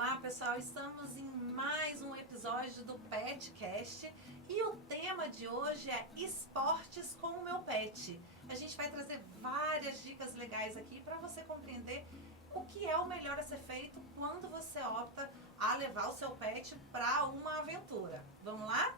Olá pessoal, estamos em mais um episódio do Petcast e o tema de hoje é esportes com o meu pet. A gente vai trazer várias dicas legais aqui para você compreender o que é o melhor a ser feito quando você opta a levar o seu pet para uma aventura. Vamos lá?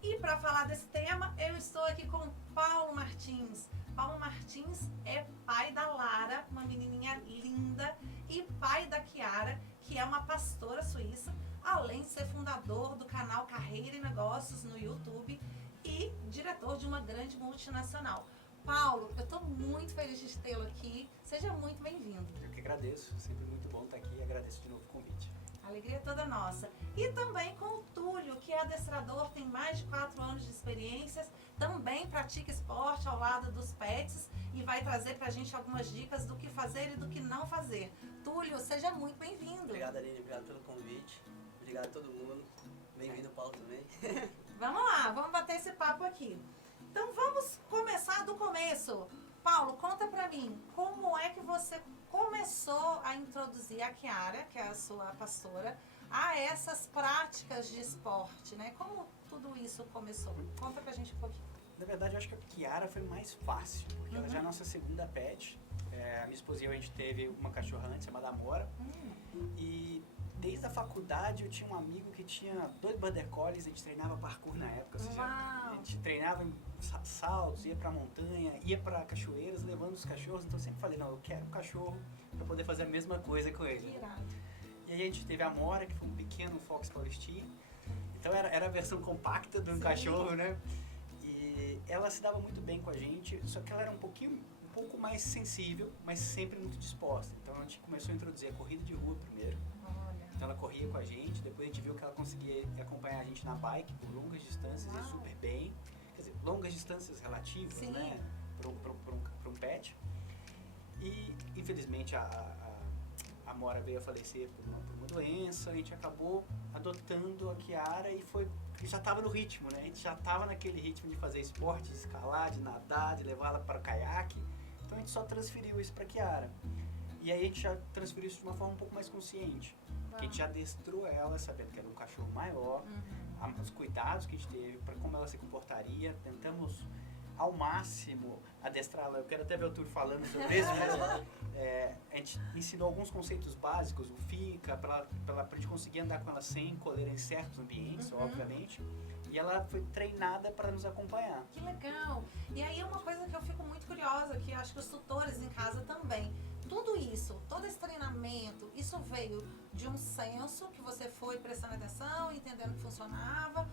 E para falar desse tema, eu estou aqui com Paulo Martins. Paulo Martins é pai da Lara, uma menininha linda, e pai da Chiara, que é uma pastora suíça, além de ser fundador do canal Carreira e Negócios no YouTube e diretor de uma grande multinacional. Paulo, eu estou muito feliz de tê-lo aqui. Seja muito bem-vindo. Eu que agradeço, sempre muito bom estar aqui e agradeço de novo o convite. A alegria é toda nossa. E também com o Túlio, que é adestrador, tem mais de 4 anos de experiências, também pratica esporte ao lado dos pets e vai trazer pra gente algumas dicas do que fazer e do que não fazer. Túlio, seja muito bem-vindo. Obrigado, Aline, obrigado pelo convite. Obrigado a todo mundo. Bem-vindo, Paulo, também. Vamos lá, vamos bater esse papo aqui. Então vamos começar do começo. Paulo, conta pra mim, como é que você começou a introduzir a Chiara, que é a sua pastora, a essas práticas de esporte, né? Como tudo isso começou? Conta pra gente um pouquinho. Na verdade, eu acho que a Chiara foi mais fácil, porque ela já é a nossa segunda pet. A minha esposa e eu, a gente teve uma cachorra antes, chamada Amora. E desde a faculdade eu tinha um amigo que tinha 2 border collies, a gente treinava parkour na época, ou seja, a gente treinava em saltos, ia pra montanha, ia pra cachoeiras, levando os cachorros. Então eu sempre falei, não, eu quero um cachorro pra poder fazer a mesma coisa com ele. Irado. E aí a gente teve a Amora, que foi um pequeno Fox Paulistinha. Então era a versão compacta de um cachorro, né? E ela se dava muito bem com a gente, só que ela era um pouco mais sensível, mas sempre muito disposta. Então a gente começou a introduzir a corrida de rua primeiro. Então ela corria com a gente, depois a gente viu que ela conseguia acompanhar a gente na bike por longas distâncias e super bem. Quer dizer, longas distâncias relativas, Sim. né? Para um pet. E infelizmente a Mora veio a falecer por uma doença, a gente acabou adotando a Chiara e já estava no ritmo, né? A gente já estava naquele ritmo de fazer esporte, de escalar, de nadar, de levar ela para o caiaque. Então a gente só transferiu isso para a Chiara. E aí a gente já transferiu isso de uma forma um pouco mais consciente. Porque a gente já adestrou ela, sabendo que era um cachorro maior, os cuidados que a gente teve para como ela se comportaria, tentamos ao máximo adestrá-la. Eu quero até ver o Túlio falando sobre isso, mas a gente ensinou alguns conceitos básicos, o fica, para a gente conseguir andar com ela sem coleira em certos ambientes, obviamente. E ela foi treinada para nos acompanhar. Que legal! E aí é uma coisa que eu fico muito curiosa, que acho que os tutores em casa também. Tudo isso, todo esse treinamento, isso veio de um senso que você foi prestando atenção, entendendo que funcionava,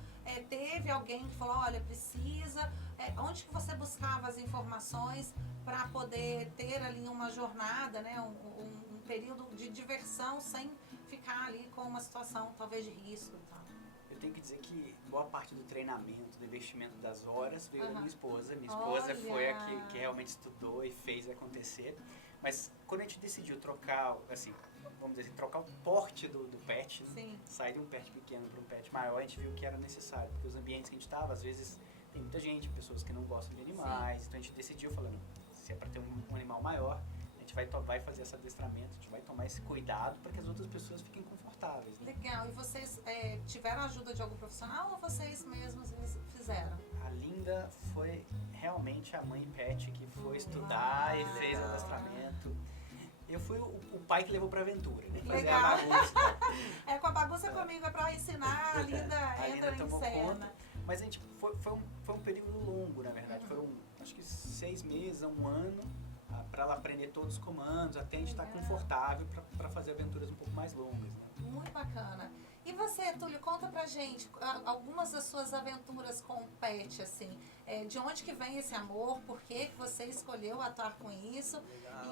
teve alguém que falou, olha, precisa, onde que você buscava as informações para poder ter ali uma jornada, né, um período de diversão sem ficar ali com uma situação talvez de risco e tal. Eu tenho que dizer que boa parte do treinamento, do investimento das horas veio da minha esposa. Minha esposa Olha. foi a que realmente estudou e fez acontecer. Mas quando a gente decidiu trocar, assim, vamos dizer assim, trocar o porte do pet, Sim. sair de um pet pequeno para um pet maior, a gente viu que era necessário. Porque os ambientes que a gente estava, às vezes, tem muita gente, pessoas que não gostam de animais. Então a gente decidiu, falando, se é para ter um animal maior, a gente vai fazer esse adestramento, a gente vai tomar esse cuidado para que as outras pessoas fiquem confortáveis. Né? Legal. E vocês tiveram ajuda de algum profissional ou vocês mesmos fizeram? A Linda foi realmente a mãe pet que foi estudar e fez adestramento. Eu fui o pai que levou pra aventura, né? Fazer a bagunça. Com a bagunça comigo é pra ensinar, a Linda entra em tomou cena. conta. Mas a gente foi um período longo, na verdade. Foram acho que 6 meses a 1 ano para ela aprender todos os comandos, até a gente estar confortável para fazer aventuras um pouco mais longas. Né? Muito bacana. E você, Túlio, conta pra gente algumas das suas aventuras com o pet, assim. De onde que vem esse amor? Por que você escolheu atuar com isso?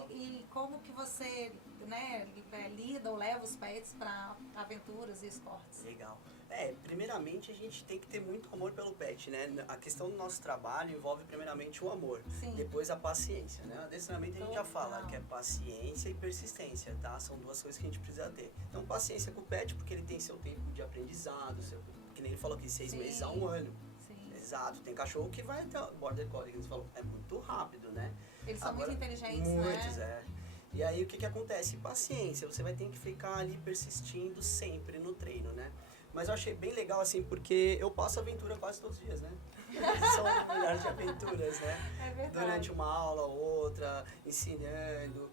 E como que você, né, lida ou leva os pets para aventuras e esportes? Legal. Primeiramente a gente tem que ter muito amor pelo pet, né? A questão do nosso trabalho envolve primeiramente o amor, Sim. depois a paciência, né? O adestramento a gente já fala Total. que é paciência e persistência, tá? São 2 coisas que a gente precisa ter. Então paciência com o pet porque ele tem seu tempo de aprendizado, que nem ele falou aqui, 6 Sim. meses a 1 ano. Sim. Exato, tem cachorro que vai até o Border Collie, que você falou, é muito rápido, né? Eles são Agora, muito inteligentes, muitos, né? E aí o que que acontece? Paciência, você vai ter que ficar ali persistindo sempre no treino, né? Mas eu achei bem legal, assim, porque eu passo aventura quase todos os dias, né? São milhares de aventuras, né? É verdade. Durante uma aula, outra, ensinando.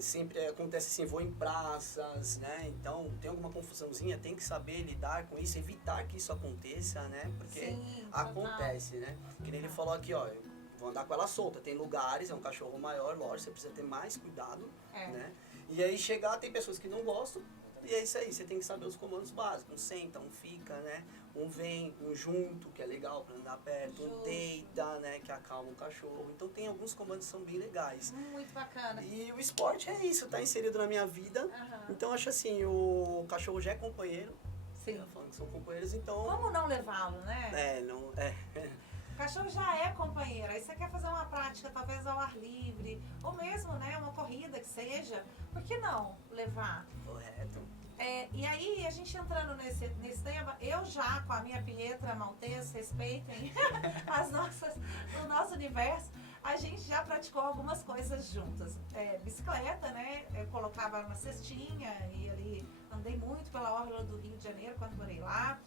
Sempre acontece assim, vou em praças, né? Então, tem alguma confusãozinha, tem que saber lidar com isso, evitar que isso aconteça, né? Porque Sim, total. acontece, né? Que nem ele falou aqui, ó, eu vou andar com ela solta. Tem lugares, é um cachorro maior, lógico, você precisa ter mais cuidado, né? E aí chegar, tem pessoas que não gostam, e é isso aí, você tem que saber os comandos básicos. Um senta, um fica, né? Um vem, um junto, que é legal pra andar perto, um Justo. deita, né? Que acalma o cachorro. Então tem alguns comandos que são bem legais. Muito bacana. E o esporte é isso, tá inserido na minha vida. Aham. Então eu acho assim, o cachorro já é companheiro. Sim. Já falando que são companheiros, então. Como não levá-lo, né? Não. É. O cachorro já é companheiro. Aí você quer fazer uma prática, talvez ao ar livre, ou mesmo, né, uma corrida que seja. Por que não levar? Correto. E aí, a gente entrando nesse tema, eu já com a minha Pietra Maltese, respeitem o nosso universo, a gente já praticou algumas coisas juntas. Bicicleta, né? Eu colocava na cestinha e ali andei muito pela orla do Rio de Janeiro quando morei lá.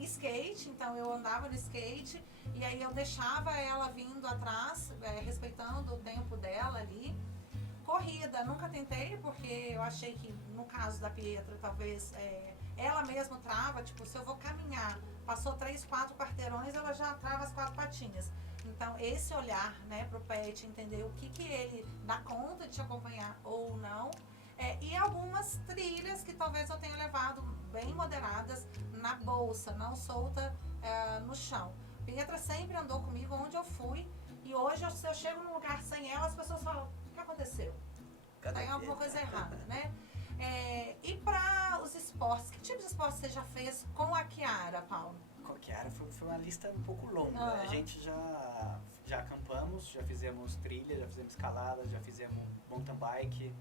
Skate, então eu andava no skate e aí eu deixava ela vindo atrás, respeitando o tempo dela ali. Corrida, nunca tentei, porque eu achei que no caso da Pietra, talvez ela mesma trava, tipo, se eu vou caminhar, passou 3, 4 quarteirões, ela já trava as 4 patinhas. Então, esse olhar, né, pro pet, entender o que ele dá conta de te acompanhar ou não. E algumas trilhas que talvez eu tenha levado bem moderadas na bolsa, não solta no chão. Pietra sempre andou comigo onde eu fui, e hoje, se eu chego num lugar sem ela, as pessoas falam, o que aconteceu? Tem alguma coisa errada, né? E para os esportes, que tipo de esporte você já fez com a Kiara, Paulo? Com a Kiara foi uma lista um pouco longa. Ah. A gente já acampamos, já fizemos trilha, já fizemos escalada, já fizemos mountain bike.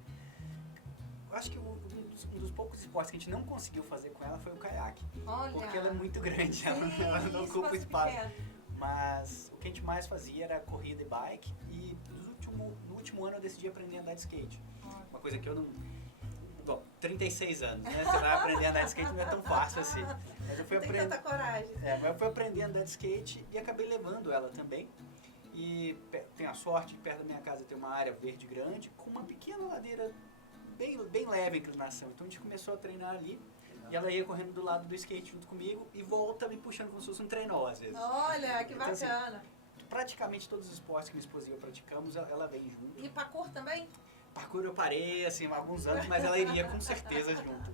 Eu acho que um dos poucos esportes que a gente não conseguiu fazer com ela foi o caiaque. Olha. Porque ela é muito grande, Sim, ela não ocupa espaço. pequeno. Mas o que a gente mais fazia era corrida e bike. E no último ano eu decidi aprender a andar de skate. Uma coisa que eu não... Bom, 36 anos, né? Você vai aprender a andar de skate, não é tão fácil assim. Mas eu fui Tem tanta coragem. mas eu fui aprender a andar de skate e acabei levando ela também. E tenho a sorte que perto da minha casa tem uma área verde grande com uma pequena ladeira bem leve a inclinação. Então a gente começou a treinar ali. E ela ia correndo do lado do skate junto comigo e volta me puxando como se fosse um trenó às vezes. Olha, que Então, assim, bacana. praticamente todos os esportes que minha esposa e eu praticamos, ela vem junto. E parkour também? Parkour eu parei, assim, há alguns anos, mas ela iria com certeza junto.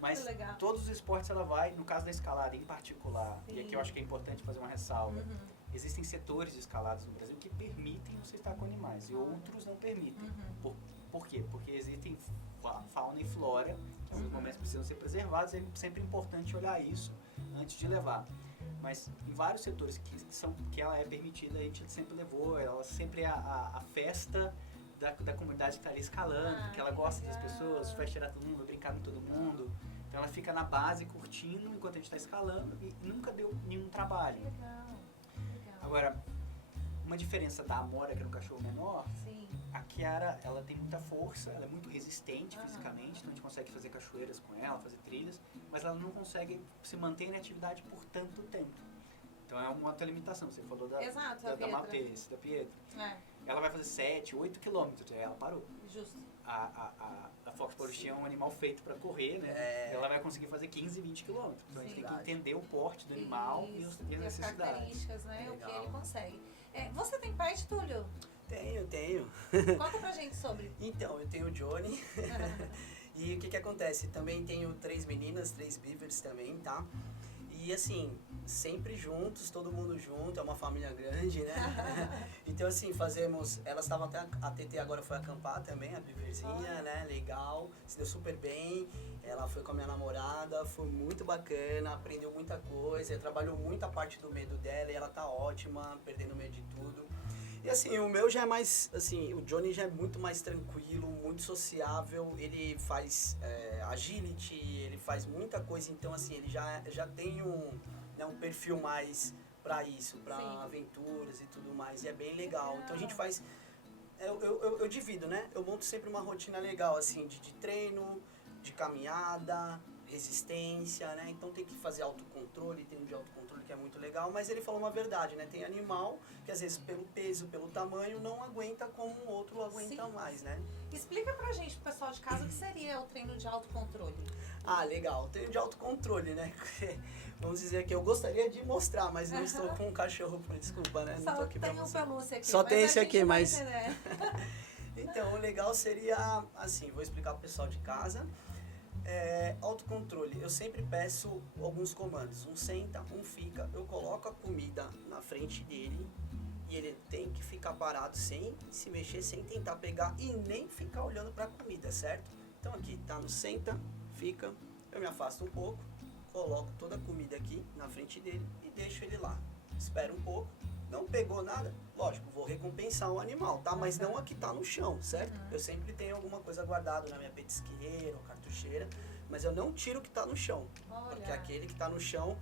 Mas Que legal. todos os esportes ela vai, no caso da escalada em particular, Sim. e aqui eu acho que é importante fazer uma ressalva, Uhum. existem setores de escaladas no Brasil que permitem você estar com animais e outros não permitem. Uhum. Por quê? Porque existem fauna e flora que em alguns momentos precisam ser preservados, é sempre importante olhar isso antes de levar. Mas em vários setores que ela é permitida, a gente sempre levou, ela sempre é a festa da comunidade que está ali escalando, porque ela gosta das pessoas, vai tirar todo mundo, vai brincar com todo mundo. Então ela fica na base curtindo enquanto a gente está escalando e nunca deu nenhum trabalho. Legal. Agora, uma diferença da Amora, que era um cachorro menor, Sim. a Kiara, ela tem muita força, ela é muito resistente fisicamente, então a gente consegue fazer cachoeiras com ela, fazer trilhas, mas ela não consegue se manter em atividade por tanto tempo. Então é uma outra limitação. Você falou Exato, da Pietra. Maltese, da Pietra. Ela vai fazer 7, 8 quilômetros, aí ela parou. Justo. A Fox Polish é um animal feito para correr, né? Ela vai conseguir fazer 15, 20 quilômetros. Então a gente tem que entender o porte do animal e as as necessidades. características, né? O que Legal. ele consegue. Você tem pet, Túlio? Tenho. Conta pra gente sobre. Então, eu tenho o Johnny. E o que acontece? Também tenho 3 meninas, 3 beavers também, tá? E assim, sempre juntos, todo mundo junto, é uma família grande, né? Então assim, elas estavam até, a TT agora foi acampar também, a beaverzinha, né? Legal, se deu super bem. Ela foi com a minha namorada, foi muito bacana, aprendeu muita coisa, trabalhou muita parte do medo dela e ela tá ótima, perdendo o medo de tudo. E assim, o meu já é mais, assim, o Johnny já é muito mais tranquilo, muito sociável, ele faz agility, ele faz muita coisa, então assim, ele já tem um perfil mais para isso, para Sim. aventuras e tudo mais. E é bem legal. Então a gente faz... Eu divido, né? Eu monto sempre uma rotina legal, assim, de treino, de caminhada, resistência, né? Então tem que fazer autocontrole, treino de autocontrole que é muito legal, mas ele falou uma verdade, né? Tem animal que às vezes pelo peso, pelo tamanho, não aguenta como o outro aguenta Sim. mais, né? Explica pra gente, pro pessoal de casa, o que seria o treino de autocontrole. Ah, legal. Treino de autocontrole, né? Vamos dizer que eu gostaria de mostrar, mas não estou com um cachorro, desculpa, né? Não Só tô aqui pra tem um mostrar. pelúcia aqui. Só mas tem a esse gente aqui, vai mas... entender. Então, o legal seria, assim, vou explicar pro pessoal de casa. Autocontrole, eu sempre peço alguns comandos. Um senta, um fica, eu coloco a comida na frente dele e ele tem que ficar parado sem se mexer, sem tentar pegar e nem ficar olhando pra comida, certo? Então aqui tá no senta, fica, eu me afasto um pouco, coloco toda a comida aqui na frente dele e deixo ele lá. Espero um pouco, não pegou nada, lógico, vou recompensar o animal, tá? Mas não a que tá no chão, certo? Eu sempre tenho alguma coisa guardada na minha petisqueira ou cartucheira, mas eu não tiro o que tá no chão, porque Olha. aquele que tá no chão,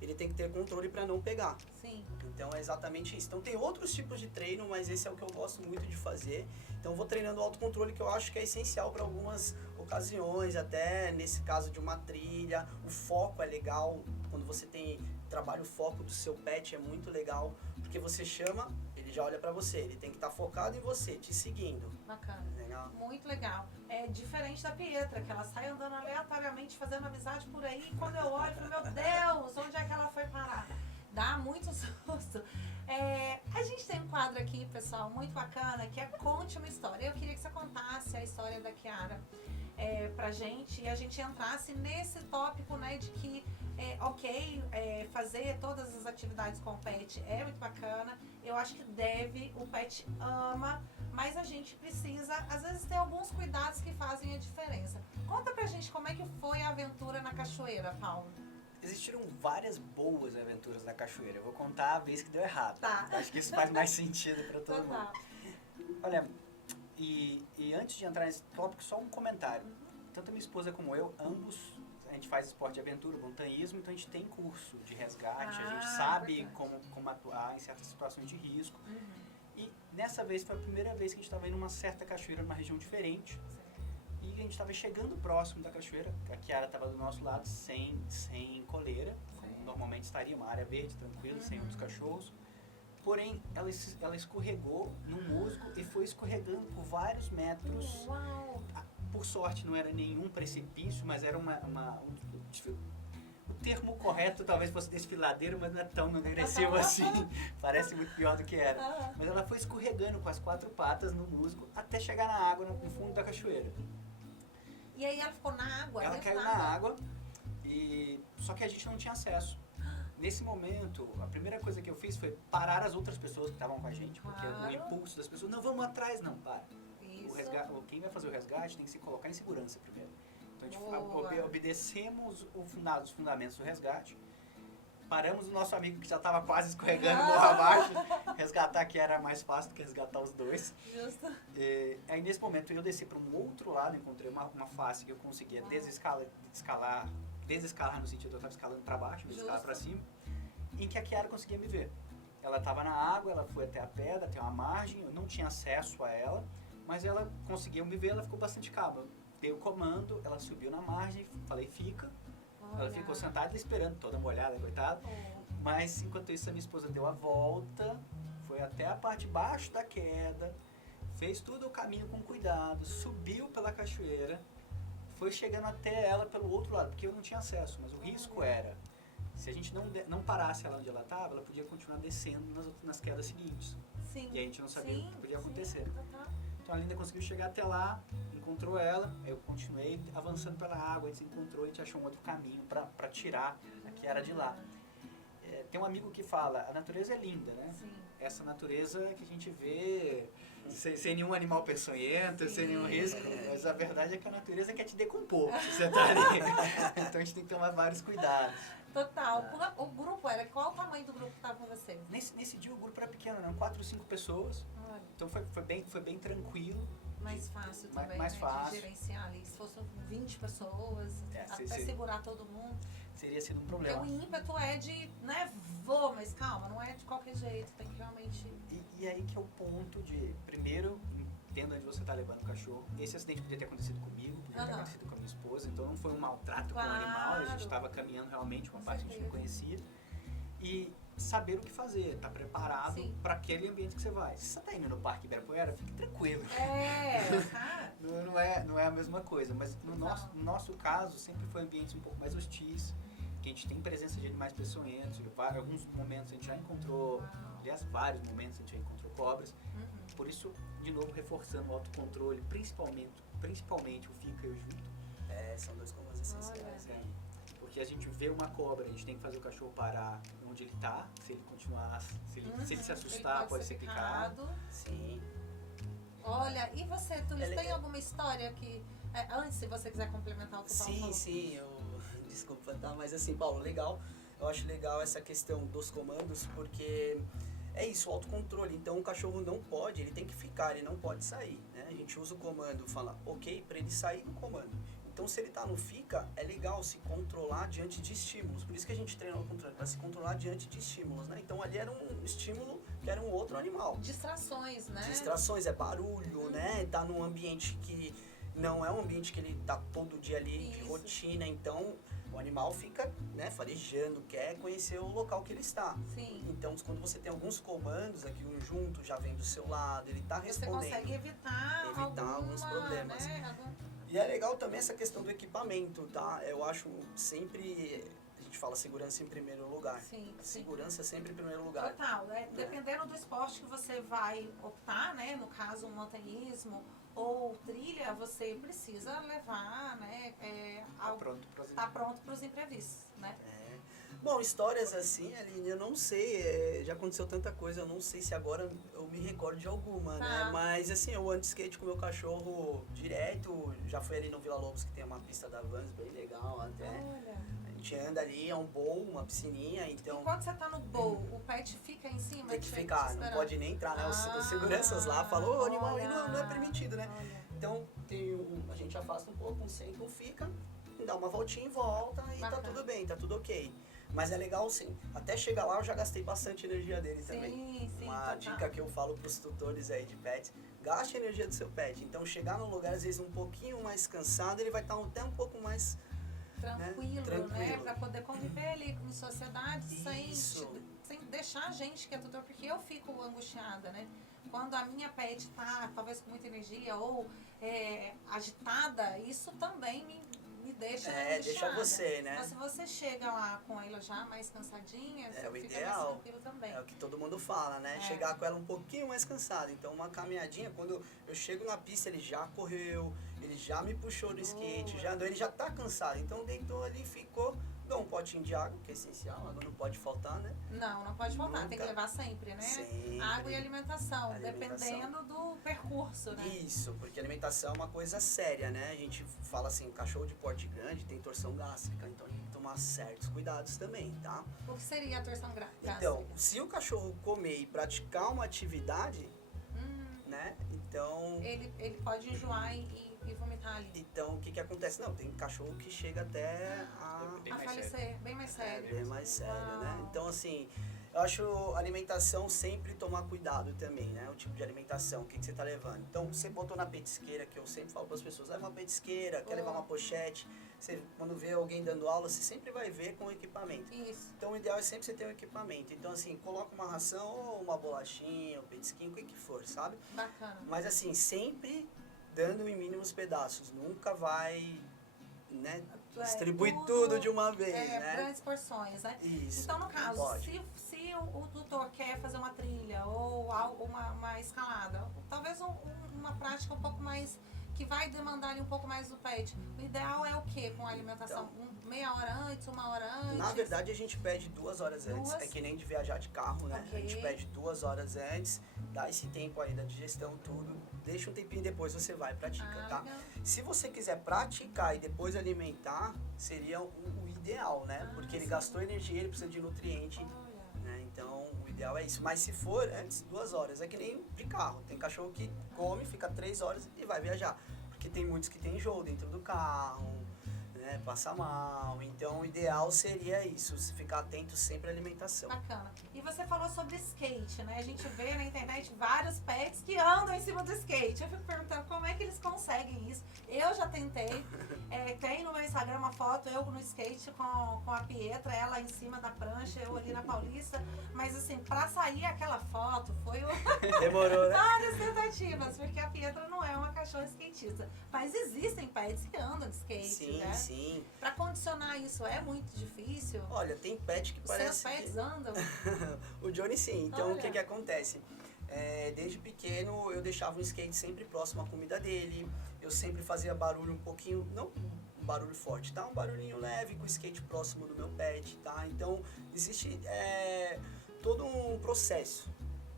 ele tem que ter controle para não pegar. Sim. Então é exatamente isso. Então tem outros tipos de treino, mas esse é o que eu gosto muito de fazer. Então eu vou treinando o autocontrole, que eu acho que é essencial para algumas ocasiões, até nesse caso de uma trilha. O foco é legal, quando você trabalha o foco do seu pet é muito legal, porque você chama, ele já olha para você, ele tem que estar focado em você, te seguindo. Bacana. Legal? Muito legal. É diferente da Pietra, que ela sai andando aleatoriamente, fazendo amizade por aí, e quando eu olho, eu falo, meu Deus, onde é que ela foi parar? Dá muito susto. A gente tem um quadro aqui, pessoal, muito bacana, que é Conte uma História. Eu queria que você contasse a história da Kiara pra gente, e a gente entrasse nesse tópico, né, de que fazer todas as atividades com o pet é muito bacana. Eu acho que o pet ama, mas a gente precisa, às vezes, ter alguns cuidados que fazem a diferença. Conta pra gente como é que foi a aventura na cachoeira, Paulo. Existiram várias boas aventuras na cachoeira. Eu vou contar a vez que deu errado. Tá. Acho que isso faz mais sentido para todo mundo. Total. Olha, e antes de entrar nesse tópico, só um comentário. Tanto a minha esposa como eu, ambos, a gente faz esporte de aventura, montanhismo, então a gente tem curso de resgate, a gente sabe importante. como atuar em certas situações de risco. E nessa vez foi a primeira vez que a gente estava indo numa certa cachoeira, numa região diferente. E a gente estava chegando próximo da cachoeira, a Kiara estava do nosso lado, sem coleira, como normalmente estaria, uma área verde, tranquila, sem outros cachorros. Porém, ela escorregou no musgo e foi escorregando por vários metros. Uau! Por sorte, não era nenhum precipício, mas era o termo correto talvez fosse desfiladeiro, mas não é tão agressivo assim. Parece muito pior do que era. Mas ela foi escorregando com as 4 patas no musgo até chegar na água, no fundo da cachoeira. E aí ela ficou na água? Ela dentro caiu da na água, só que a gente não tinha acesso. Nesse momento, a primeira coisa que eu fiz foi parar as outras pessoas que estavam com a gente. Porque o impulso das pessoas, não, vamos atrás, não, para. Isso. Quem vai fazer o resgate tem que se colocar em segurança primeiro. Então Boa. a gente obedecemos os fundamentos do resgate. Paramos o nosso amigo que já estava quase escorregando morro abaixo. Resgatar que era mais fácil do que resgatar os dois. Justo. Aí nesse momento eu desci para um outro lado, encontrei uma face que eu conseguia desescalar no sentido de eu estava escalando para baixo, desescalar para cima, em que a Kiara conseguia me ver. Ela estava na água, ela foi até a pedra, tem uma margem, eu não tinha acesso a ela, mas ela conseguiu me ver, ela ficou bastante calma. Eu dei o comando, ela subiu na margem, falei, fica. Ela ficou sentada esperando, toda molhada, coitada. Mas enquanto isso a minha esposa deu a volta, foi até a parte de baixo da queda, fez todo o caminho com cuidado, subiu pela cachoeira, foi chegando até ela pelo outro lado, porque eu não tinha acesso, mas o risco era, se a gente não parasse ela onde ela estava, ela podia continuar descendo nas quedas seguintes. Sim. E a gente não sabia o que podia acontecer. Tá. Então a Linda conseguiu chegar até lá, encontrou ela, eu continuei avançando pela água, a gente se encontrou, a gente achou um outro caminho para tirar a Kiara de lá. Tem um amigo que fala, a natureza é linda, né? Sim. Essa natureza que a gente vê sem nenhum animal peçonhento, sem nenhum risco, mas a verdade é que a natureza quer te decompor se você tá ali. Então a gente tem que tomar vários cuidados. Total. O grupo era, qual o tamanho do grupo que estava com você? Nesse dia o grupo era pequeno, eram 4 ou 5 pessoas, Olha, então foi bem tranquilo. mais fácil também, mais né, fácil. de gerenciar ali. Se fossem 20 pessoas, até se- segurar todo mundo. Teria sido um Porque problema. o ímpeto é de, né, vou, mas calma, não é de qualquer jeito, tem que realmente... E aí que é o ponto de, primeiro, entenda onde você está levando o cachorro. Esse acidente podia ter acontecido comigo, podia ter Aham. acontecido com a minha esposa, então não foi um maltrato com o Claro. animal, a gente estava caminhando realmente uma Com parte que a gente não certeza. conhecia. E saber o que fazer, estar preparado Sim. para aquele ambiente que você vai. Se você está indo no Parque Ibirapuera, fique tranquilo. Cara, Não é a mesma coisa, mas no nosso caso sempre foi ambientes um pouco mais hostis, que a gente tem presença de animais peçonhentos, em alguns momentos a gente já encontrou, aliás, vários momentos a gente já encontrou cobras, por isso, de novo, reforçando o autocontrole, principalmente o fica eu junto, São dois comandos essenciais. né? Porque a gente vê uma cobra, a gente tem que fazer o cachorro parar onde ele está, se ele continuar, se ele se assustar, ele pode ser picado. Sim. Olha, e você, Tulis, Ele- tem alguma história que... antes, se você quiser complementar o que o Paulo falou. Sim, eu... Desculpa, tá? Mas assim, Paulo, legal. Eu acho legal essa questão dos comandos, porque é isso, o autocontrole. Então o cachorro não pode, ele tem que ficar, ele não pode sair, né? A gente usa o comando, fala ok, para ele sair do comando. Então se ele tá no fica, é legal se controlar diante de estímulos. Por isso que a gente treina o controle, para se controlar diante de estímulos, né? Então ali era um estímulo que era um outro animal. Distrações, né? Distrações, é barulho, né? Tá num ambiente que não é um ambiente que ele tá todo dia ali de Isso. rotina, então o animal fica, né, farejando, quer conhecer o local que ele está. Sim. Então, quando você tem alguns comandos aqui, um junto já vem do seu lado, ele tá Você respondendo. consegue evitar alguns problemas. Né, E é legal também essa questão do equipamento, tá? Eu acho sempre, a gente fala segurança em primeiro lugar. Sim, sim. Segurança sempre em primeiro lugar. Total, né? Dependendo do esporte que você vai optar, né? No caso, um montanhismo ou trilha, você precisa levar, né? Tá pronto para os imprevistos, né? Bom, histórias assim, Aline, eu não sei, já aconteceu tanta coisa, eu não sei se agora eu me recordo de alguma, né? Tá. Mas assim, eu ando de skate com meu cachorro direto, já fui ali no Vila Lobos que tem uma pista da Vans bem legal até. Olha. A gente anda ali, é um bowl, uma piscininha, então Enquanto você tá no bowl, o pet fica em cima? tem que te ficar, não esperando? pode nem entrar, né? Os seguranças lá falam, ô, animal aí não é permitido, né? Olha. Então a gente afasta um pouco, senta, fica, dá uma voltinha e volta e tá Bacana. tudo bem, tá tudo ok. Mas é legal sim. Até chegar lá eu já gastei bastante energia dele também. Sim, Uma total. dica que eu falo pros tutores aí de pets, gaste a energia do seu pet. Então chegar num lugar às vezes um pouquinho mais cansado, ele vai estar até um pouco mais Tranquilo, né? Tranquilo. Pra poder conviver ali em sociedade Isso. sem deixar a gente que é tutor, porque eu fico angustiada, né? Quando a minha pet tá talvez com muita energia ou agitada, isso também me deixa angustiada. deixa você, né? Mas se você chega lá com ela já mais cansadinha, você o fica ideal. mais tranquilo também. É o que todo mundo fala, né? É. Chegar com ela um pouquinho mais cansado. Então, uma caminhadinha, quando eu chego na pista, ele já correu, ele já me puxou no skate, já andou, ele já tá cansado. Então, deitou ali, ficou, dou um potinho de água, que é essencial, água não pode faltar, né? Não pode faltar, tem que Nunca. levar sempre, né? Sempre. Água e alimentação, Alimentação. dependendo do percurso, né? Isso, porque alimentação é uma coisa séria, né? A gente fala assim, cachorro de porte grande tem torção gástrica, então a gente tem que tomar certos cuidados também, tá? O que seria a torção gástrica? Então, se o cachorro comer e praticar uma atividade, né? Então, Ele pode enjoar e vomitar ali. então o que que acontece? Não, tem cachorro que chega até Bem A mais falecer, bem mais sério. bem mais sério, né? Uau. Então, assim, eu acho alimentação sempre tomar cuidado também, né? O tipo de alimentação, o que que você tá levando. Então, você botou na petisqueira, que eu sempre falo para as pessoas, leva uma petisqueira, quer levar uma pochete. Você, quando vê alguém dando aula, você sempre vai ver com o equipamento. Isso. Então, o ideal é sempre você ter um equipamento. Então, assim, coloca uma ração ou uma bolachinha, um petisquinho, o que que for, sabe? Bacana. Mas, assim, sempre dando em mínimos pedaços. Nunca vai, né, distribuir tudo de uma vez, né? Grandes porções, né? Isso. Então, no caso, pode. se o tutor quer fazer uma trilha ou uma escalada, talvez uma prática um pouco mais, que vai demandar ali um pouco mais do pet, o ideal é o quê com a alimentação? Meia hora antes, uma hora antes? Na verdade, a gente pede 2 horas antes. É que nem de viajar de carro, né? Ok. A gente pede 2 horas antes, dá esse tempo aí da digestão, tudo. Deixa um tempinho depois, você vai e pratica, tá? Legal. Se você quiser praticar e depois alimentar, seria o ideal, né? Porque ele gastou energia, ele precisa de nutriente, Olha. né? Então, o ideal é isso. Mas se for antes, 2 horas. É que nem de carro. Tem cachorro que come, fica 3 horas e vai viajar. Porque tem muitos que tem enjoo dentro do carro, né? né? Passa mal. Então, o ideal seria isso, ficar atento sempre à alimentação. Bacana. E você falou sobre skate, né? A gente vê na internet vários pets que andam em cima do skate. Eu fico perguntando como é que eles conseguem isso. Eu já tentei. Tem no meu Instagram uma foto, eu no skate com a Pietra, ela em cima da prancha, eu ali na Paulista. Mas assim, pra sair aquela foto, foi Demorou, né? várias tentativas, porque a Pietra não é uma cachorra skatista. Mas existem pets que andam de skate, Sim, né? sim. Pra condicionar isso é muito difícil. Olha, tem pet que Os parece seus pets que... andam. O Johnny sim. Então, o que Olha. que acontece? Desde pequeno, eu deixava um skate sempre próximo à comida dele. Eu sempre fazia barulho um pouquinho, não um barulho forte, tá? Um barulhinho leve com o skate próximo do meu pet, tá? Então, existe todo um processo,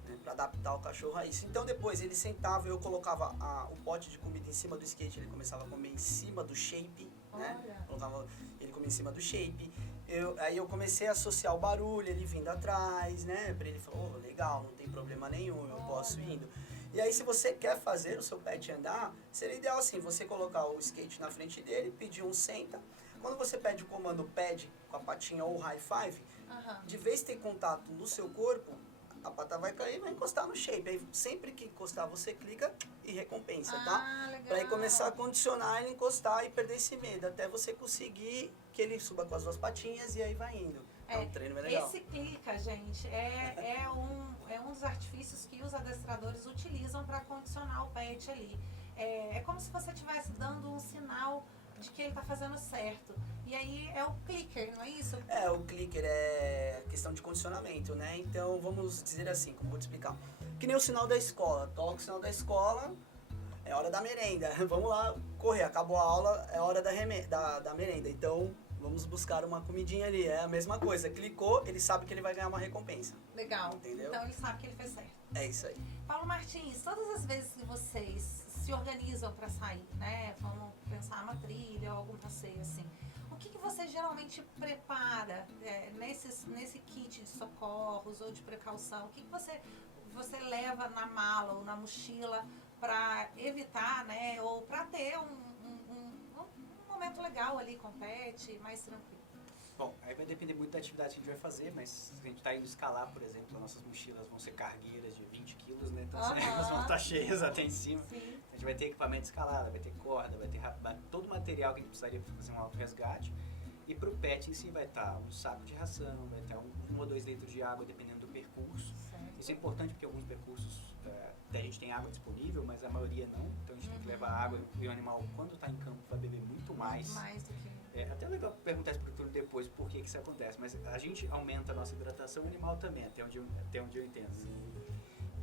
né, para adaptar o cachorro a isso. Então, depois ele sentava, eu colocava o pote de comida em cima do skate, ele começava a comer em cima do shape, né? Olha. Colocava ele comia em cima do shape. Aí eu comecei a associar o barulho, ele vindo atrás, né? Pra ele falar, oh, legal, não tem problema nenhum, eu posso ir indo. E aí, se você quer fazer o seu pet andar, seria ideal assim, você colocar o skate na frente dele, pedir um senta. Quando você pede o comando pad com a patinha ou high five, Aham. de vez ter contato no seu corpo, a pata vai cair e vai encostar no shape. Aí sempre que encostar, você clica e recompensa, tá? Legal. Pra aí começar a condicionar ele, encostar e perder esse medo, até você conseguir que ele suba com as duas patinhas e aí vai indo. É um treino bem legal. Esse clica, gente, é um dos artifícios que os adestradores utilizam para condicionar o pet ali. É como se você estivesse dando um sinal de que ele está fazendo certo. E aí é o clicker, não é isso? O clicker é questão de condicionamento, né? Então, vamos dizer assim, como vou te explicar. Que nem o sinal da escola. Toca o sinal da escola, é hora da merenda. Vamos lá correr, acabou a aula, é hora da merenda. Então, vamos buscar uma comidinha ali. É a mesma coisa. Clicou, ele sabe que ele vai ganhar uma recompensa. Legal. Entendeu? Então ele sabe que ele fez certo. É isso aí. Paulo Martins, todas as vezes que vocês se organizam para sair, né? Vamos pensar numa trilha ou algum passeio assim. O que você geralmente prepara nesse kit de socorros ou de precaução? O que você leva na mala ou na mochila para evitar, né? Ou para ter um momento legal ali com o pet, mais tranquilo? Bom, aí vai depender muito da atividade que a gente vai fazer, mas se a gente está indo escalar, por exemplo, as nossas mochilas vão ser cargueiras de 20 quilos, né? Então elas vão estar cheias até em cima. Sim. A gente vai ter equipamento de escalada, vai ter corda, vai ter todo o material que a gente precisaria para fazer um auto-resgate. E para o pet em si vai estar um saco de ração, vai estar 1 ou 2 litros de água, dependendo do percurso. Certo. Isso é importante porque alguns percursos a gente tem água disponível, mas a maioria não. Então a gente tem que levar água e o animal, quando está em campo, vai beber muito mais. Mais do que... É até legal perguntar isso para o Túlio depois por que isso acontece, mas a gente aumenta a nossa hidratação, o animal também, até onde eu entendo.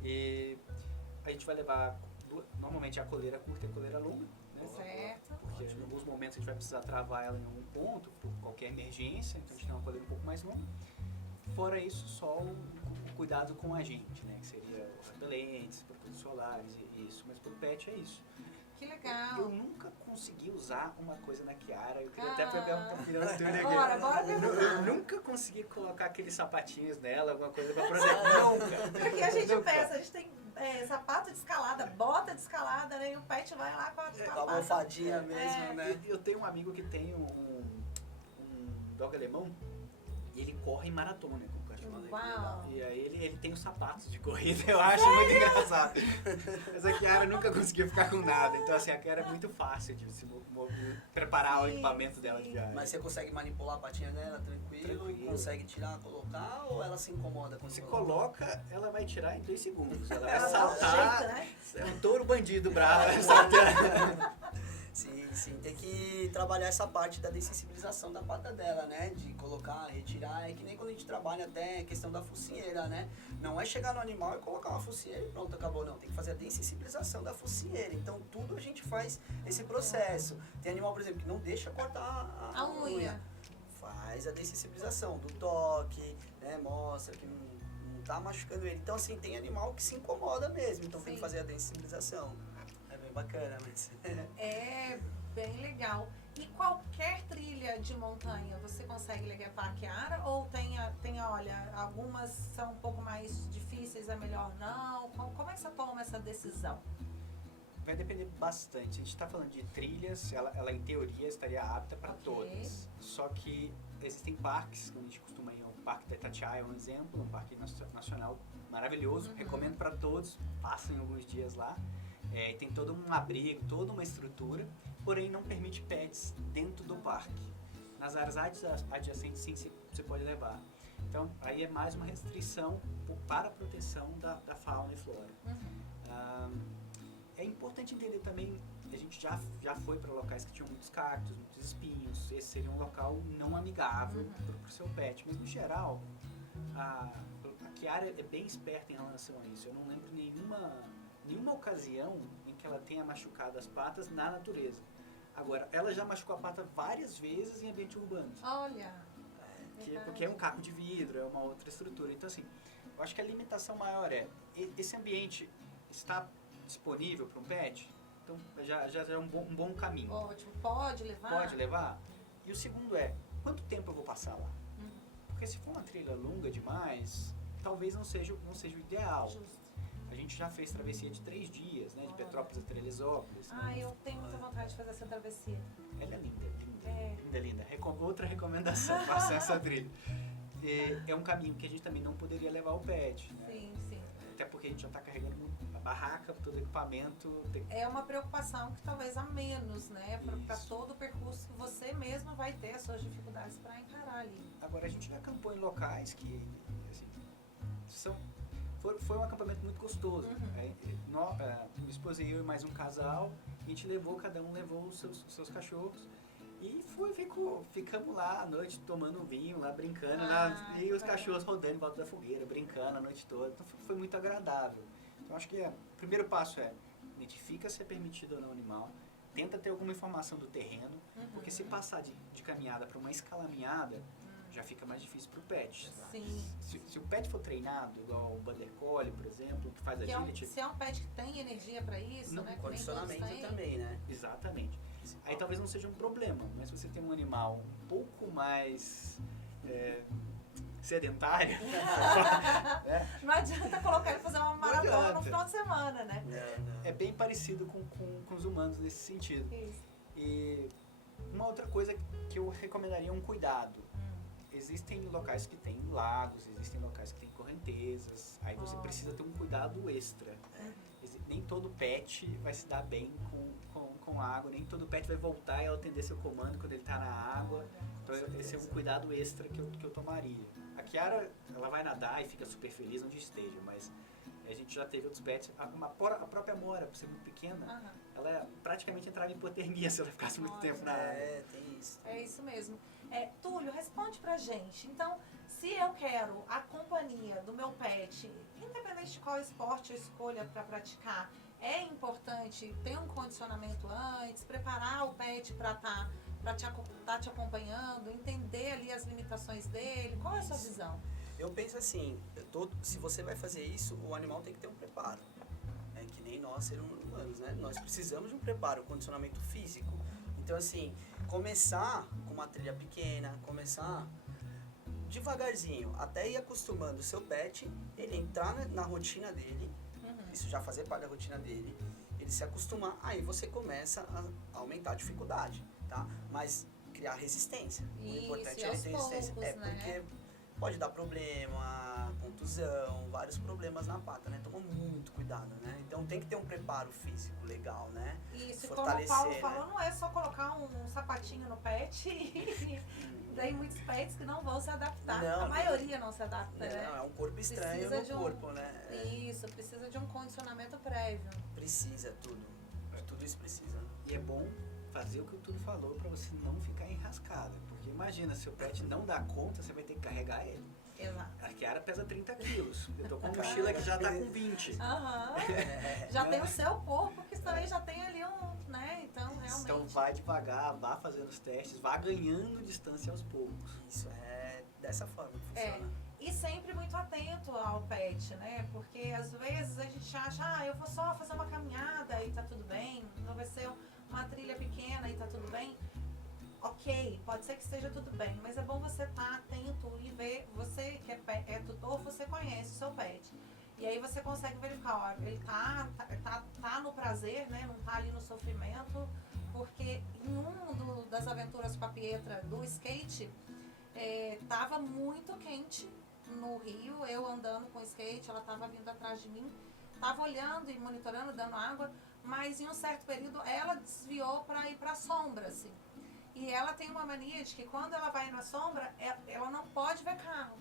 E a gente vai levar, normalmente, a coleira curta e a coleira longa, né? Certo. Porque em alguns momentos a gente vai precisar travar ela em algum ponto, por qualquer emergência, então a gente tem uma coleira um pouco mais longa. Fora isso, só o cuidado com a gente, né? Que seria repelentes, protetores solares e isso, mas para o pet é isso. Que legal. Eu nunca consegui usar uma coisa na Kiara. Eu queria até perguntar pro Túlio aqui. Bora perguntar. Eu nunca consegui colocar aqueles sapatinhos nela, alguma coisa pra proteger. Nunca. Porque a gente Nunca. pensa, a gente tem sapato de escalada, bota de escalada, né? E o pet vai lá com a Com a pata. almofadinha mesmo, né? Eu tenho um amigo que tem um dog alemão e ele corre em maratona com o cachorro. Uau. E aí ele tem os sapatos de corrida, eu acho muito engraçado. Mas a Kiara nunca conseguiu ficar com nada. Então assim, a Kiara é muito fácil de se preparar o Sim, equipamento dela de sim. viagem. Mas você consegue manipular a patinha dela tranquilo? Consegue tirar, colocar ou ela se incomoda quando Você você coloca, ela vai tirar em 2 segundos. Ela vai Ela dá um saltar. jeito, né? É um touro bandido bravo, saltando. Sim, tem que trabalhar essa parte da dessensibilização da pata dela, né? De colocar, retirar, é que nem quando a gente trabalha até a questão da focinheira, né? Não é chegar no animal e colocar uma focinheira e pronto, acabou, não. Tem que fazer a dessensibilização da focinheira. Então, tudo a gente faz esse processo. Tem animal, por exemplo, que não deixa cortar A unha. Faz a dessensibilização do toque, né? Mostra que não tá machucando ele. Então, assim, tem animal que se incomoda mesmo, então tem Sim. que fazer a dessensibilização. É bem bacana, mas... É bem legal. E qualquer trilha de montanha, você consegue levar a Kiara? Ou tem, olha, algumas são um pouco mais difíceis, é melhor não? Como é que você toma essa decisão? Vai depender bastante. A gente está falando de trilhas, ela em teoria estaria apta para Ok. todas. Só que existem parques, como a gente costuma ir, o Parque da Itatiaia é um exemplo, um parque nacional maravilhoso, recomendo para todos, passem alguns dias lá. E tem todo um abrigo, toda uma estrutura, porém não permite pets dentro do parque. Nas áreas adjacentes sim você pode levar. Então aí é mais uma restrição para a proteção da fauna e flora. É importante entender também, a gente já foi para locais que tinham muitos cactos, muitos espinhos, esse seria um local não amigável para o seu pet, mas no geral a Kiara é bem esperta em relação a isso. Eu não lembro nenhuma ocasião em que ela tenha machucado as patas na natureza. Agora, ela já machucou a pata várias vezes em ambientes urbanos. Olha. Porque é um caco de vidro, é uma outra estrutura. Então, assim, eu acho que a limitação maior é, esse ambiente está disponível para um pet? Então, já é um bom caminho. Ótimo. Pode levar? Pode levar. E o segundo é, quanto tempo eu vou passar lá? Porque se for uma trilha longa demais, talvez não seja o ideal. Justo. A gente já fez travessia de 3 dias, né? De Petrópolis a Teresópolis. Eu tenho muita vontade de fazer essa travessia. Ela é linda, linda, É. linda. Outra recomendação, faça essa trilha. É um caminho que a gente também não poderia levar o pet, né? Sim. Até porque a gente já está carregando a barraca, todo o equipamento. É uma preocupação que talvez a menos, né? Para Isso. todo o percurso que você mesmo vai ter as suas dificuldades para encarar ali. Agora, a gente já acampou em locais que, assim, foi um acampamento muito gostoso. Minha esposa e eu e mais um casal, a gente cada um levou os seus cachorros. E ficamos lá à noite tomando um vinho, lá brincando, e os cachorros rodando em volta da fogueira, brincando a noite toda. Então foi muito agradável. Então acho que o primeiro passo é identifica se é permitido ou não o animal, tenta ter alguma informação do terreno, porque se passar de caminhada para uma escalaminhada, já fica mais difícil para o pet. Sim. Se o pet for treinado, igual o Border Collie, por exemplo, que faz agility... Se é um pet que tem energia para isso, Não, né? Que nem todos Condicionamento têm. também, né? Exatamente. Aí talvez não seja um problema, mas se você tem um animal um pouco mais sedentário, Não adianta colocar ele fazer uma maratona adianta. no final de semana, né? é bem parecido com os humanos nesse sentido. Isso. E uma outra coisa que eu recomendaria é um cuidado. Existem locais que têm lagos, existem locais que têm correntezas, aí você precisa ter um cuidado extra. Nem todo pet vai se dar bem com água, nem todo pet vai voltar e atender seu comando quando ele está na água. Então esse é um cuidado extra que eu tomaria. A Kiara, ela vai nadar e fica super feliz onde esteja, mas a gente já teve outros pets. A própria Amora, por ser muito pequena, ela praticamente entrava em hipotermia se ela ficasse muito tempo na água. Tem isso. É isso mesmo. Túlio, responde pra gente. Então, se eu quero a companhia do meu pet, independente de qual esporte eu escolha para praticar, é importante ter um condicionamento antes, preparar o pet para tá te acompanhando, entender ali as limitações dele. Qual é a sua visão? Eu penso assim, se você vai fazer isso, o animal tem que ter um preparo. É que nem nós, seres humanos, né? Nós precisamos de um preparo, um condicionamento físico. Então, assim, começar com uma trilha pequena, começar devagarzinho, até ir acostumando o seu pet, ele entrar na rotina dele, isso já fazer parte da rotina dele, ele se acostumar, aí você começa a aumentar a dificuldade, tá? Mas criar resistência. O importante é aos ter resistência. poucos, né? Porque pode dar problema, contusão, vários problemas na pata, né? Toma muito cuidado, né? Então tem que ter um preparo físico legal, né? Isso, como o Paulo falou, não é só colocar um sapatinho no pet e tem muitos pets que não vão se adaptar. A maioria não se adapta, né? Não, é um corpo estranho no corpo, né? Isso, precisa de um condicionamento prévio. Precisa, tudo isso precisa. E é bom fazer o que o Túlio falou para você não ficar enrascada. Porque imagina, se o pet não dá conta, você vai ter que carregar ele. Exato. A Kiara pesa 30 quilos. Eu tô com uma mochila que já tá com 20. Já tem o seu corpo, que também já tem ali né? Então, realmente... Então vai devagar, vá fazendo os testes, vá ganhando distância aos poucos. Isso é dessa forma que funciona. E sempre muito atento ao pet, né? Porque às vezes a gente acha, eu vou só fazer uma caminhada e tá tudo bem, não vai ser uma trilha pequena e tá tudo bem. Ok, pode ser que esteja tudo bem, mas é bom você estar atento e ver, você que é tutor, você conhece o seu pet. E aí você consegue verificar, ó, ele tá no prazer, né? Não tá ali no sofrimento, porque em das aventuras com a Pietra do skate, tava muito quente no Rio, eu andando com o skate, ela tava vindo atrás de mim, tava olhando e monitorando, dando água, mas em um certo período ela desviou para ir para a sombra, assim. E ela tem uma mania de que quando ela vai na sombra, ela não pode ver carro.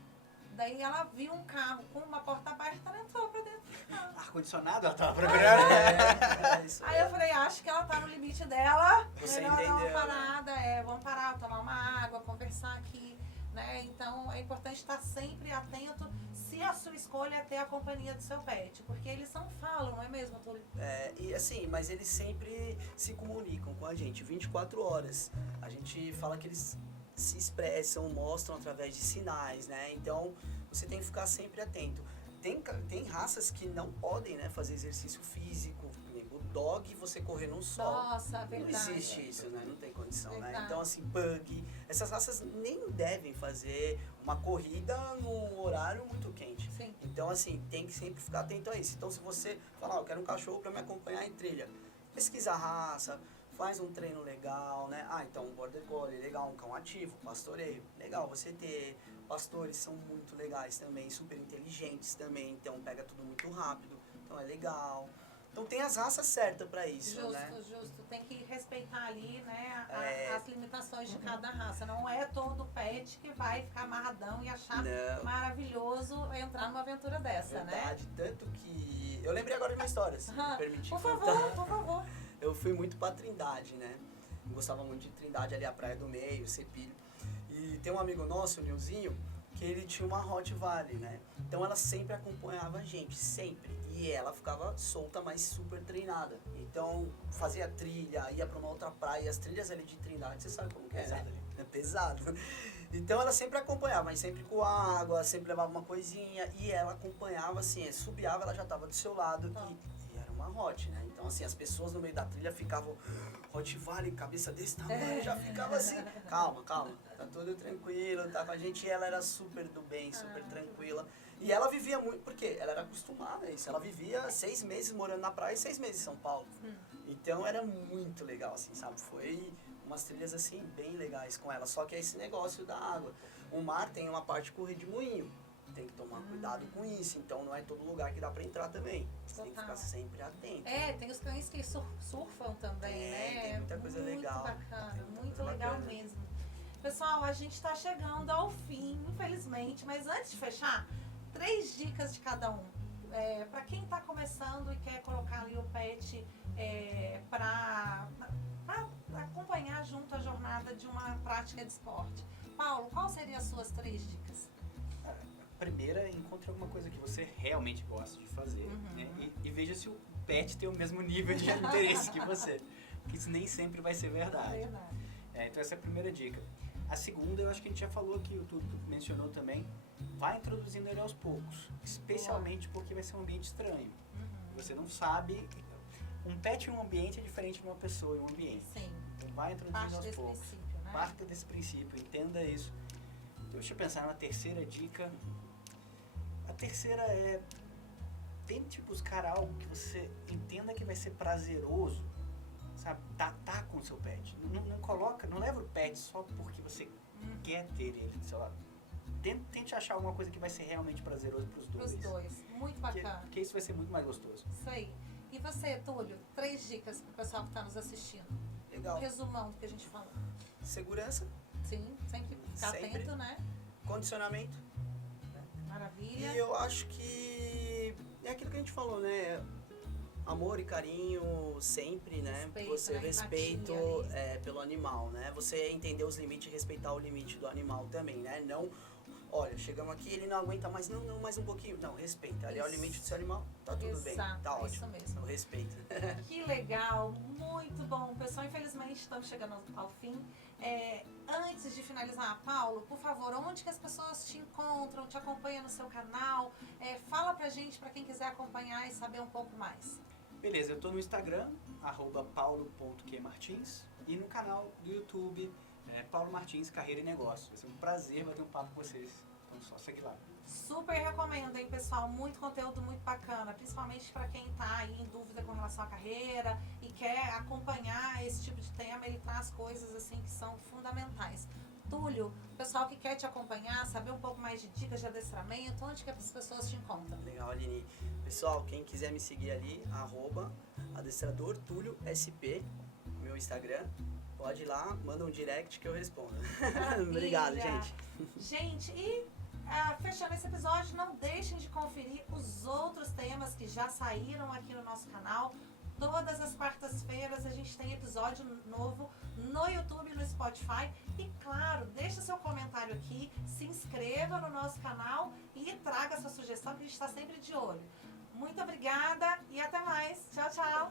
Daí ela viu um carro com uma porta aberta, ela entrou pra dentro do carro. Ar-condicionado ela tava procurando. Isso Aí eu falei, acho que ela tá no limite dela. Você Melhor dar uma entendeu, parada, vamos parar, tomar uma água, conversar aqui, né? Então é importante estar sempre atento se a sua escolha é ter a companhia do seu pet, porque eles não falam, não é mesmo, Túlio? E assim, mas eles sempre se comunicam com a gente 24 horas. A gente fala que eles se expressam, mostram através de sinais, né? Então, você tem que ficar sempre atento. Tem raças que não podem, né, fazer exercício físico. O dog, você correr no sol. Nossa, verdade. Não existe isso, né? Não tem condição, né? Verdade. Então, assim, pug, essas raças nem devem fazer uma corrida num horário muito quente. Sim. Então, assim, tem que sempre ficar atento a isso. Então, se você falar, eu quero um cachorro para me acompanhar em trilha, pesquisa a raça, faz um treino legal, né? Então, um border collie, legal, um cão ativo, pastoreio, legal você ter. Pastores são muito legais também, super inteligentes também, então pega tudo muito rápido, então é legal. Então tem as raças certas para isso, Justo, né? justo. Tem que respeitar ali, né, as limitações de cada raça. Não é todo pet que vai ficar amarradão e achar Não. maravilhoso entrar numa aventura dessa, Verdade, tanto que... Eu lembrei agora de uma história, se me permitir Por contar. favor, por favor. Eu fui muito pra Trindade, né? Eu gostava muito de Trindade, ali a Praia do Meio, Cepilho. E tem um amigo nosso, o Nilzinho, que ele tinha uma Rottweiler, né? Então ela sempre acompanhava a gente, sempre. E ela ficava solta, mas super treinada. Então fazia trilha, ia pra uma outra praia. As trilhas ali de Trindade, você sabe como que é, né? É pesado. Então ela sempre acompanhava, mas sempre com água, sempre levava uma coisinha. E ela acompanhava assim, subiava, ela já tava do seu lado. E era uma Hot, né? Então assim, as pessoas no meio da trilha ficavam... Rottweiler, cabeça desse tamanho, já ficava assim, calma, tá tudo tranquilo, tá com a gente, e ela era super do bem, super tranquila, e ela vivia muito, porque ela era acostumada a isso, ela vivia 6 meses morando na praia e 6 meses em São Paulo, então era muito legal, assim, sabe, foi umas trilhas, assim, bem legais com ela, só que é esse negócio da água, o mar tem uma parte com redemoinho, tem que tomar cuidado com isso, então não é todo lugar que dá pra entrar também. Você tem que ficar sempre atento. Tem os cães que surfam também, né? Tem muita coisa legal. Muito bacana, muito Coisa legal bacana. mesmo. Pessoal, a gente tá chegando ao fim, infelizmente, mas antes de fechar, 3 dicas de cada um. Pra quem tá começando e quer colocar ali o pet pra acompanhar junto a jornada de uma prática de esporte. Paulo, quais seriam as suas 3 dicas? Primeira, encontre alguma coisa que você realmente gosta de fazer, né? E veja se o pet tem o mesmo nível de interesse que você, porque isso nem sempre vai ser verdade. Então essa é a primeira dica. A segunda, eu acho que a gente já falou aqui, o Túlio mencionou também, vai introduzindo ele aos poucos, especialmente porque vai ser um ambiente estranho. Você não sabe, um pet em um ambiente é diferente de uma pessoa em um ambiente. Sim. Então vai introduzindo Parte aos desse poucos. princípio, né? Parta desse princípio, entenda isso. Deixa eu pensar numa terceira dica. A terceira é, tente buscar algo que você entenda que vai ser prazeroso, sabe? Tá com o seu pet. Não leva o pet só porque você quer ter ele do seu lado. Tente achar alguma coisa que vai ser realmente prazeroso pros dois. Pros dois. Muito bacana. Porque isso vai ser muito mais gostoso. Isso aí. E você, Túlio, 3 dicas pro pessoal que tá nos assistindo. Legal. Resumão do que a gente falou. Segurança, Sim, sempre ficar Sempre. atento, né? condicionamento. Maravilha. E eu acho que é aquilo que a gente falou, né? Amor e carinho sempre, né? Respeito, Você né? respeito Empatia pelo animal, né? Você entender os limites e respeitar o limite do animal também, né? Não, olha, chegamos aqui, ele não aguenta mais, não, mais um pouquinho. Não, respeita. Ali é o Isso. limite do seu animal, tá tudo bem, Exato, tá é isso ótimo. mesmo. O respeito. Que legal, muito bom. Pessoal, infelizmente estamos chegando ao fim. Antes de finalizar, Paulo, por favor, onde que as pessoas te encontram, te acompanham no seu canal? Fala pra gente, pra quem quiser acompanhar e saber um pouco mais. Beleza, eu tô no Instagram, @paulo.qmartins, e no canal do YouTube, Paulo Martins Carreira e Negócio. Vai ser um prazer bater um papo com vocês. Então só segue lá. Super recomendo, hein, pessoal? Muito conteúdo muito bacana, principalmente para quem está aí em dúvida com relação à carreira e quer acompanhar esse tipo de tema. Ele traz coisas assim que são fundamentais. Túlio, pessoal que quer te acompanhar, saber um pouco mais de dicas de adestramento, onde que as pessoas te encontram? Legal, Aline. Pessoal, quem quiser me seguir ali, @adestradortulio_sp, meu Instagram, pode ir lá, manda um direct que eu respondo. Obrigado, gente. Gente, e fechando esse episódio, não deixem de conferir os outros temas que já saíram aqui no nosso canal. Todas as quartas-feiras a gente tem episódio novo no YouTube e no Spotify. E claro, deixa seu comentário aqui, se inscreva no nosso canal e traga sua sugestão que a gente está sempre de olho. Muito obrigada e até mais. Tchau, tchau.